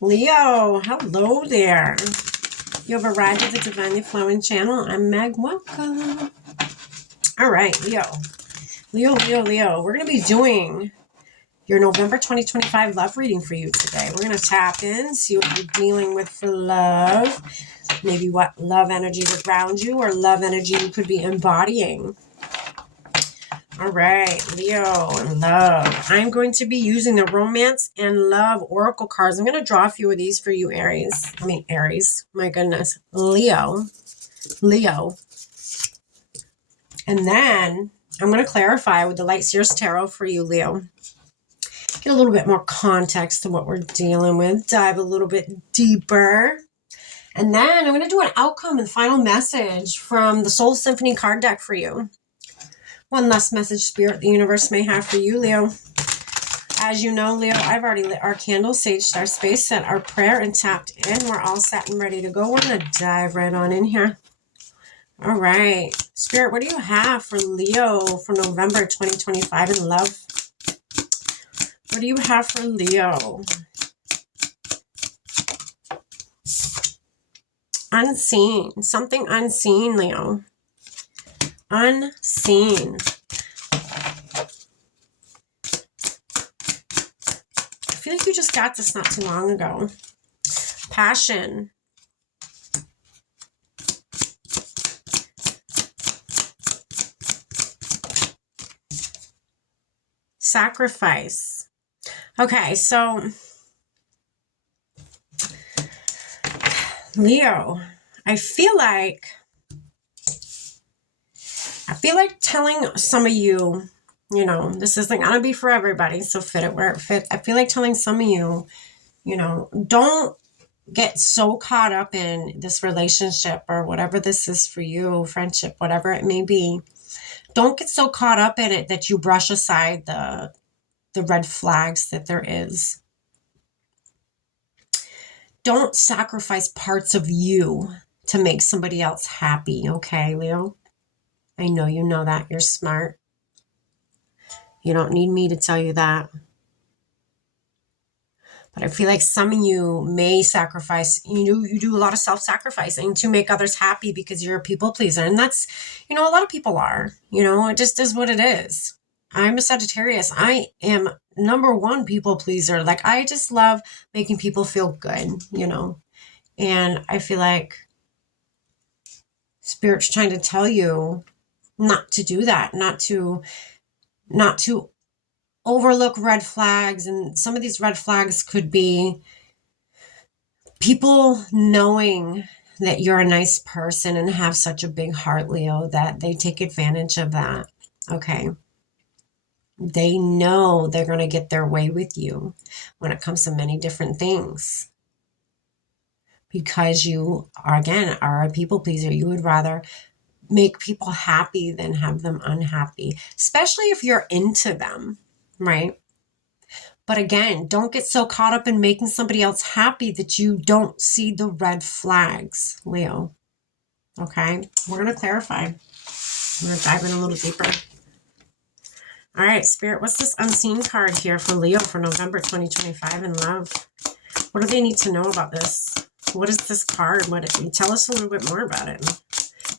Leo, hello there. You have arrived at the Divinely Flowing channel. I'm Meg. Welcome. All right, Leo. Leo. We're going to be doing your November 2025 love reading for you today. We're going to tap in, see what you're dealing with for love, maybe what love energy is around you or love energy you could be embodying. All right, Leo and love. I'm going to be using the Romance and Love Oracle cards. I'm going to draw a few of these for you, Aries. My goodness. Leo. And then I'm going to clarify with the Light Seers Tarot for you, Leo. Get a little bit more context to what we're dealing with. Dive a little bit deeper. And then I'm going to do an outcome and final message from the Soul Symphony card deck for you. One last message, Spirit, the universe may have for you, Leo. As you know, Leo, I've already lit our candle, saged our space, set our prayer, and tapped in. We're all set and ready to go. We're going to dive right on in here. All right. Spirit, what do you have for Leo for November 2025 in love? What do you have for Leo? Unseen. Something unseen, Leo. Unseen. I feel like you just got this not too long ago. Passion. Sacrifice. Okay, so Leo, I feel like telling some of you, this isn't going to be for everybody, so fit it where it fits. I feel like telling some of you, don't get so caught up in this relationship or whatever this is for you, friendship, whatever it may be. Don't get so caught up in it that you brush aside the red flags that there is. Don't sacrifice parts of you to make somebody else happy, okay, Leo? I know you know that. You're smart. You don't need me to tell you that. But I feel like some of you may sacrifice, you do a lot of self-sacrificing to make others happy because you're a people pleaser. And that's, a lot of people are, it just is what it is. I'm a Sagittarius. I am number one people pleaser. Like, I just love making people feel good, and I feel like Spirit's trying to tell you not to do that, not to overlook red flags. And some of these red flags could be people knowing that you're a nice person and have such a big heart, Leo, that they take advantage of that. Okay. They know they're going to get their way with you when it comes to many different things. Because you are, again, are a people pleaser. You would rather make people happy than have them unhappy, especially if you're into them, right? But again, don't get so caught up in making somebody else happy that you don't see the red flags, Leo. Okay? We're going to clarify. I'm going to dive in a little deeper. All right, Spirit, what's this unseen card here for Leo for November 2025 in love? What do they need to know about this? What is this card? Tell us a little bit more about it.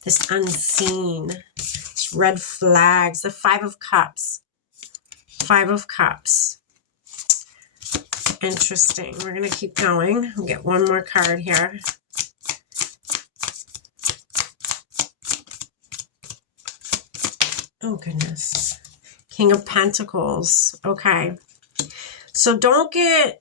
This unseen, this red flags, the Five of Cups. Five of Cups. Interesting. We're going to keep going. We'll get one more card here. Oh, goodness. King of Pentacles. Okay. So don't get...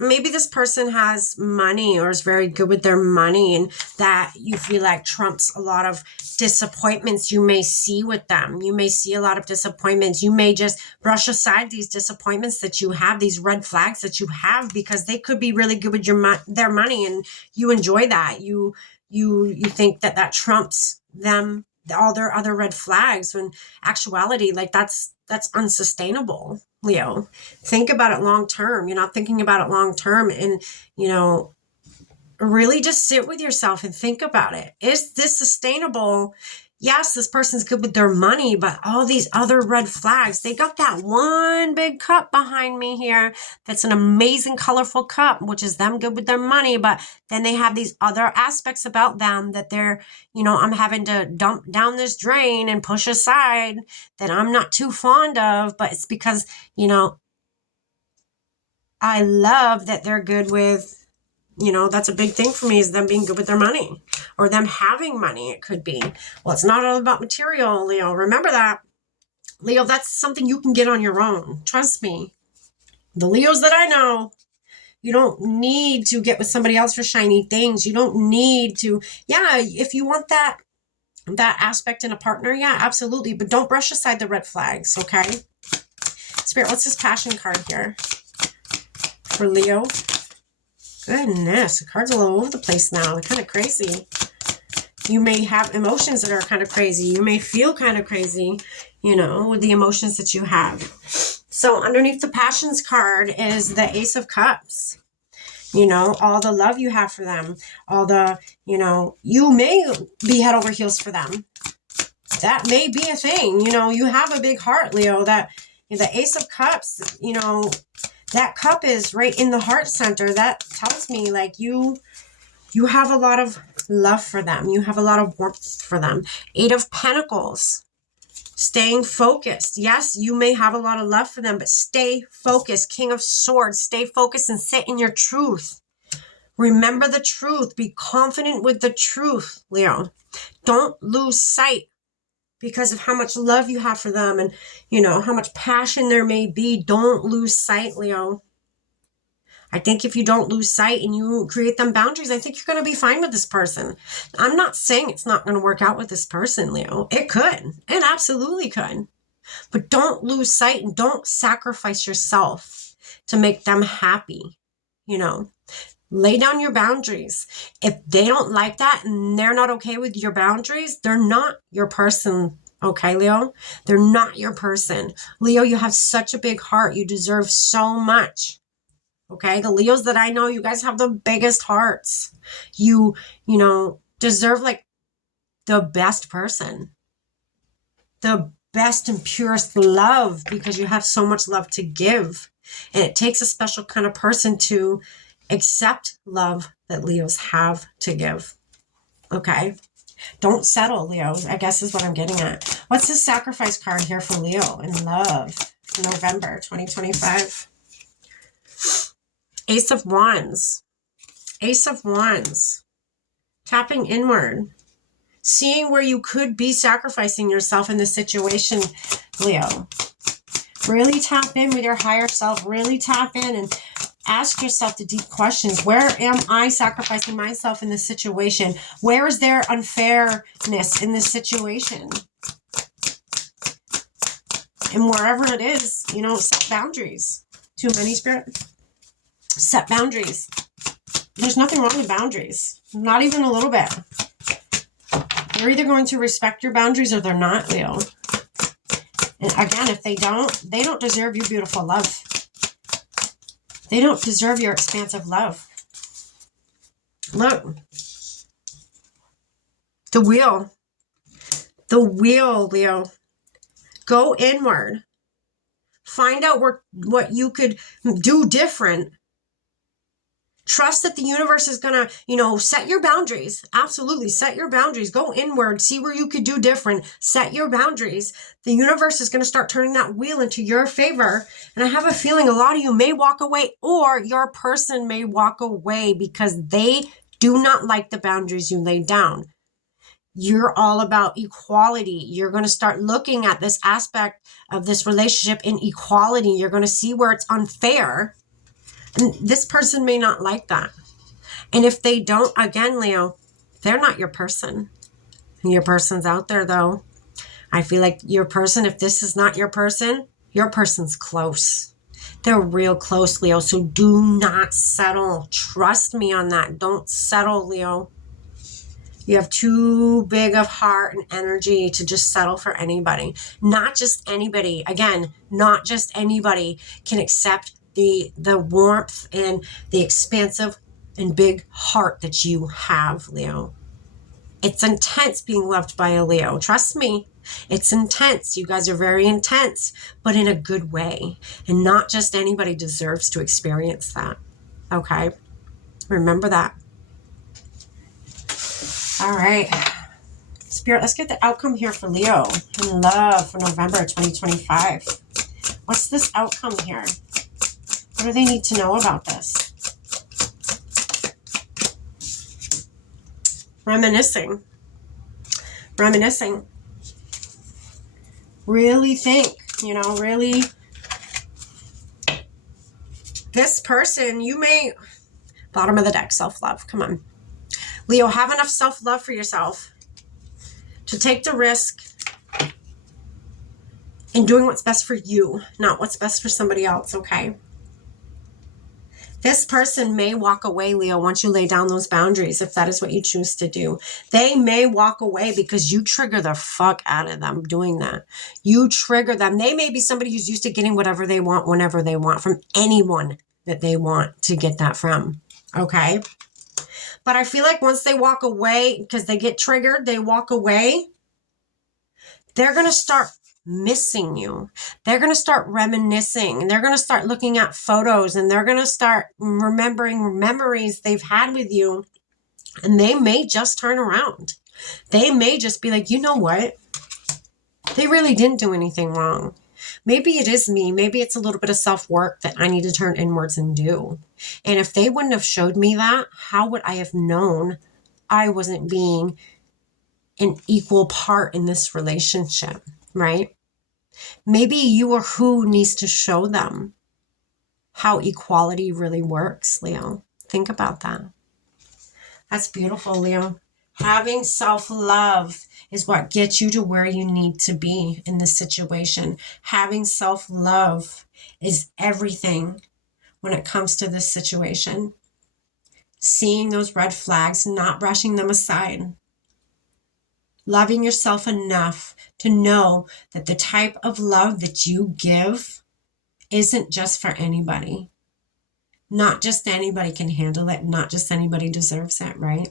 Maybe this person has money or is very good with their money, and that you feel like trumps a lot of disappointments you may see with them. You may see a lot of disappointments. You may just brush aside these disappointments that you have, these red flags that you have, because they could be really good with their money, and you enjoy that. You think that trumps them, all their other red flags, when actuality, like that's unsustainable. Leo, think about it long term. You're not thinking about it long term, and really just sit with yourself and think about it. Is this sustainable yes, this person's good with their money, but all these other red flags, they got that one big cup behind me here. That's an amazing, colorful cup, which is them good with their money. But then they have these other aspects about them that they're, I'm having to dump down this drain and push aside that I'm not too fond of. But it's because, I love that they're good with, that's a big thing for me, is them being good with their money or them having money. It could be. Well, it's not all about material, Leo. Remember that. Leo, that's something you can get on your own. Trust me. The Leos that I know, you don't need to get with somebody else for shiny things. You don't need to. Yeah, if you want that aspect in a partner, yeah, absolutely. But don't brush aside the red flags, okay? Spirit, what's this passion card here for Leo? Goodness, the cards are all over the place now. They're kind of crazy. You may have emotions that are kind of crazy. You may feel kind of crazy, with the emotions that you have. So underneath the passions card is the Ace of Cups. All the love you have for them. All the, you may be head over heels for them. That may be a thing. You have a big heart, Leo. That the Ace of Cups, that cup is right in the heart center. That tells me like you have a lot of love for them. You have a lot of warmth for them. Eight of Pentacles, staying focused. Yes, you may have a lot of love for them, but stay focused. King of Swords, stay focused and sit in your truth. Remember the truth. Be confident with the truth, Leo. Don't lose sight because of how much love you have for them and, how much passion there may be. Don't lose sight, Leo. I think if you don't lose sight and you create them boundaries, I think you're going to be fine with this person. I'm not saying it's not going to work out with this person, Leo. It could. It absolutely could. But don't lose sight and don't sacrifice yourself to make them happy. Lay down your boundaries. If they don't like that and they're not okay with your boundaries, they're not your person. Okay, Leo? They're not your person. Leo, you have such a big heart. You deserve so much. Okay, the Leos that I know, you guys have the biggest hearts. You deserve like the best person, the best and purest love, because you have so much love to give. And it takes a special kind of person to accept love that Leos have to give. Okay, don't settle, Leo, I guess is what I'm getting at. What's this sacrifice card here for Leo in love? November 2025. Ace of Wands. Ace of Wands. Tapping inward. Seeing where you could be sacrificing yourself in this situation, Leo. Really tap in with your higher self. Really tap in and ask yourself the deep questions. Where am I sacrificing myself in this situation? Where is there unfairness in this situation? And wherever it is, set boundaries. Too many, Spirit? Set boundaries. There's nothing wrong with boundaries. Not even a little bit. They're either going to respect your boundaries or they're not, Leo. And again, if they don't deserve your beautiful love. They don't deserve your expansive love. Look. The wheel. The wheel, Leo. Go inward. Find out what you could do different. Trust that the universe is going to, set your boundaries. Absolutely. Set your boundaries. Go inward. See where you could do different. Set your boundaries. The universe is going to start turning that wheel into your favor. And I have a feeling a lot of you may walk away, or your person may walk away because they do not like the boundaries you laid down. You're all about equality. You're going to start looking at this aspect of this relationship in equality. You're going to see where it's unfair. And this person may not like that. And if they don't, again, Leo, they're not your person. Your person's out there, though. I feel like your person, if this is not your person's close. They're real close, Leo. So do not settle. Trust me on that. Don't settle, Leo. You have too big of heart and energy to just settle for anybody. Not just anybody. Again, not just anybody can accept the warmth and the expansive and big heart that you have, Leo. It's intense being loved by a Leo. Trust me. It's intense. You guys are very intense, but in a good way. And not just anybody deserves to experience that. Okay? Remember that. All right. Spirit, let's get the outcome here for Leo in love for November 2025. What's this outcome here? What do they need to know about this? Reminiscing. Really think, really. This person, you may, bottom of the deck, self-love. Come on. Leo, have enough self-love for yourself to take the risk in doing what's best for you, not what's best for somebody else, okay? This person may walk away, Leo, once you lay down those boundaries, if that is what you choose to do. They may walk away because you trigger the fuck out of them doing that. You trigger them. They may be somebody who's used to getting whatever they want, whenever they want, from anyone that they want to get that from, okay? But I feel like once they walk away, because they get triggered, they walk away, they're going to start missing you. They're going to start reminiscing, and they're going to start looking at photos, and they're going to start remembering memories they've had with you. And they may just turn around. They may just be like, you know what? They really didn't do anything wrong. Maybe it is me. Maybe it's a little bit of self-work that I need to turn inwards and do. And if they wouldn't have showed me that, how would I have known I wasn't being an equal part in this relationship, right? Maybe you are who needs to show them how equality really works, Leo. Think about that. That's beautiful, Leo. Having self-love is what gets you to where you need to be in this situation. Having self-love is everything when it comes to this situation. Seeing those red flags, not brushing them aside. Loving yourself enough to know that the type of love that you give isn't just for anybody. Not just anybody can handle it. Not just anybody deserves it, right?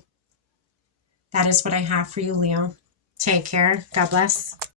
That is what I have for you, Leo. Take care. God bless.